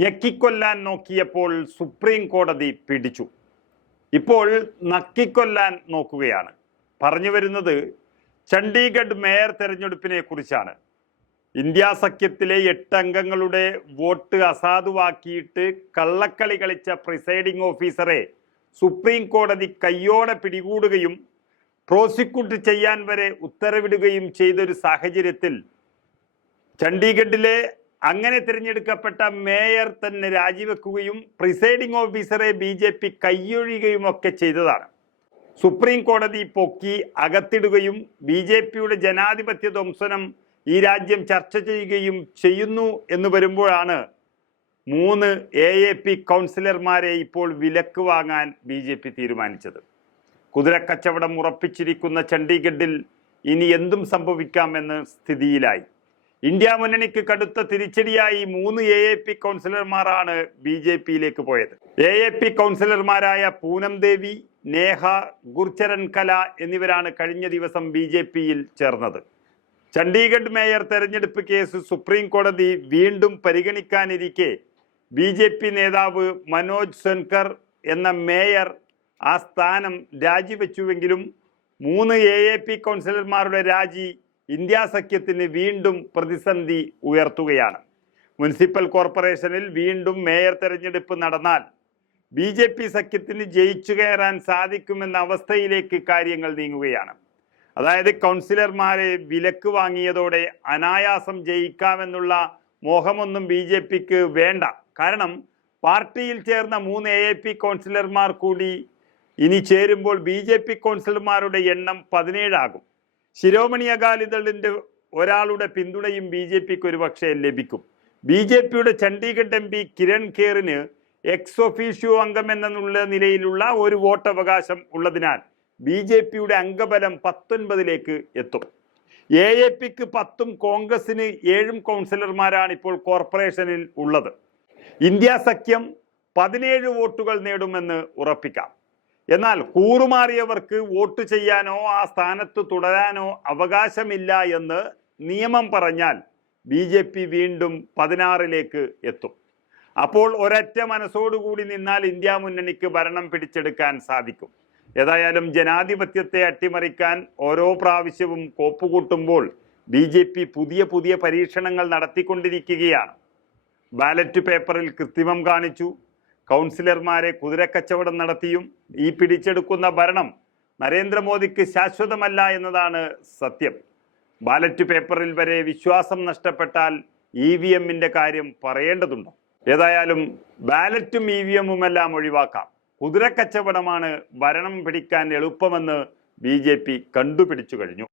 ഞെക്കിക്കൊല്ലാൻ നോക്കിയപ്പോൾ സുപ്രീം കോടതി പിടിച്ചു. ഇപ്പോൾ നക്കിക്കൊല്ലാൻ നോക്കുകയാണ്. പറഞ്ഞു വരുന്നത് ചണ്ഡീഗഡ് മേയർ തെരഞ്ഞെടുപ്പിനെ കുറിച്ചാണ്. ഇന്ത്യ സഖ്യത്തിലെ എട്ട് അംഗങ്ങളുടെ വോട്ട് അസാധുവാക്കിയിട്ട് കള്ളക്കളി കളിച്ച പ്രിസൈഡിംഗ് ഓഫീസറെ സുപ്രീം കോടതി കയ്യോടെ പിടികൂടുകയും പ്രോസിക്യൂട്ട് ചെയ്യാൻ വരെ ഉത്തരവിടുകയും ചെയ്തൊരു സാഹചര്യത്തിൽ ചണ്ഡീഗഡിലെ അങ്ങനെ തിരഞ്ഞെടുക്കപ്പെട്ട മേയർ തന്നെ രാജിവെക്കുകയും പ്രിസൈഡിംഗ് ഓഫീസറെ ബി ജെ പി കയ്യൊഴിയുകയും ഒക്കെ ചെയ്തതാണ്. സുപ്രീം കോടതി പൊക്കി അകത്തിടുകയും ബി ജെ പിയുടെ ജനാധിപത്യ ധ്വംസനം ഈ രാജ്യം ചർച്ച ചെയ്യുകയും ചെയ്യുന്നു എന്ന് വരുമ്പോഴാണ് മൂന്ന് എ എ പി കൗൺസിലർമാരെ ഇപ്പോൾ വിലക്ക് വാങ്ങാൻ ബി ജെ പി തീരുമാനിച്ചത്. കുതിരക്കച്ചവടം ഉറപ്പിച്ചിരിക്കുന്ന ചണ്ഡീഗഡിൽ ഇനി എന്തും സംഭവിക്കാമെന്ന് സ്ഥിതിയിലായി. ഇന്ത്യ മുന്നണിക്ക് കടുത്ത തിരിച്ചടിയായി മൂന്ന് എ എ പി കൗൺസിലർമാരാണ് ബി ജെ പിയിലേക്ക് പോയത്. എ എ പി കൗൺസിലർമാരായ പൂനം ദേവി നേഹ ഗുർചരൻ കല എന്നിവരാണ് കഴിഞ്ഞ ദിവസം ബി ജെ പിയിൽ ചേർന്നത്. ചണ്ഡീഗഡ് മേയർ തെരഞ്ഞെടുപ്പ് കേസ് സുപ്രീം കോടതി വീണ്ടും പരിഗണിക്കാനിരിക്കെ ബി ജെ പി നേതാവ് മനോജ് സൊൻകർ എന്ന മേയർ ആ സ്ഥാനം രാജിവെച്ചുവെങ്കിലും മൂന്ന് എ എ പി കൗൺസിലർമാരുടെ രാജി ഇന്ത്യ സഖ്യത്തിന് വീണ്ടും പ്രതിസന്ധി ഉയർത്തുകയാണ്. മുനിസിപ്പൽ കോർപ്പറേഷനിൽ വീണ്ടും മേയർ തെരഞ്ഞെടുപ്പ് നടന്നാൽ ബി ജെ പി സഖ്യത്തിന് ജയിച്ചു കയറാൻ സാധിക്കുമെന്ന അവസ്ഥയിലേക്ക് കാര്യങ്ങൾ നീങ്ങുകയാണ്. അതായത് കൗൺസിലർമാരെ വിലക്ക് വാങ്ങിയതോടെ അനായാസം ജയിക്കാമെന്നുള്ള മോഹമൊന്നും ബി ജെ പിക്ക് വേണ്ട. കാരണം പാർട്ടിയിൽ ചേർന്ന മൂന്ന് എ പി കൗൺസിലർമാർ കൂടി ഇനി ചേരുമ്പോൾ ബി ജെ പി കൗൺസിലർമാരുടെ എണ്ണം പതിനേഴാകും. ശിരോമണി അകാലിദളിന്റെ ഒരാളുടെ പിന്തുണയും ബി ജെ പിക്ക് ഒരുപക്ഷെ ലഭിക്കും. ബി ജെ പിയുടെ ചണ്ഡീഗഡ് എം പി കിരൺ ഖേറിന് എക്സ് ഒഫീഷ്യോ അംഗം എന്നുള്ള നിലയിലുള്ള ഒരു വോട്ടവകാശം ഉള്ളതിനാൽ ബി ജെ പിയുടെ അംഗബലം പത്തൊൻപതിലേക്ക് എത്തും. എ എ പിക്ക് പത്തും കോൺഗ്രസിന് ഏഴും കൗൺസിലർമാരാണ് ഇപ്പോൾ കോർപ്പറേഷനിൽ ഉള്ളത്. ഇന്ത്യ സഖ്യം പതിനേഴ് വോട്ടുകൾ നേടുമെന്ന് ഉറപ്പിക്കാം. എന്നാൽ കൂറുമാറിയവർക്ക് വോട്ട് ചെയ്യാനോ ആ സ്ഥാനത്ത് തുടരാനോ അവകാശമില്ല എന്ന് നിയമം പറഞ്ഞാൽ ബി ജെ പി വീണ്ടും പതിനാറിലേക്ക് എത്തും. അപ്പോൾ ഒരൊറ്റ മനസ്സോടുകൂടി നിന്നാൽ ഇന്ത്യ മുന്നണിക്ക് ഭരണം പിടിച്ചെടുക്കാൻ സാധിക്കും. ഏതായാലും ജനാധിപത്യത്തെ അട്ടിമറിക്കാൻ ഓരോ പ്രാവശ്യവും കോപ്പുകൂട്ടുമ്പോൾ ബി ജെ പി പുതിയ പുതിയ പരീക്ഷണങ്ങൾ നടത്തിക്കൊണ്ടിരിക്കുകയാണ്. ബാലറ്റ് പേപ്പറിൽ കൃത്രിമം കാണിച്ചു. കൗൺസിലർമാരെ കുതിരക്കച്ചവടം നടത്തിയും ഈ പിടിച്ചെടുക്കുന്ന ഭരണം നരേന്ദ്രമോദിക്ക് ശാശ്വതമല്ല എന്നതാണ് സത്യം. ബാലറ്റ് പേപ്പറിൽ വരെ വിശ്വാസം നഷ്ടപ്പെട്ടാൽ ഇ വി എമ്മിന്റെ കാര്യം പറയേണ്ടതുണ്ടോ? ഏതായാലും ബാലറ്റും ഇ വി എമ്മുമെല്ലാം ഒഴിവാക്കാം. കുതിരക്കച്ചവടമാണ് ഭരണം പിടിക്കാൻ എളുപ്പമെന്ന് ബി ജെ പി കണ്ടുപിടിച്ചു കഴിഞ്ഞു.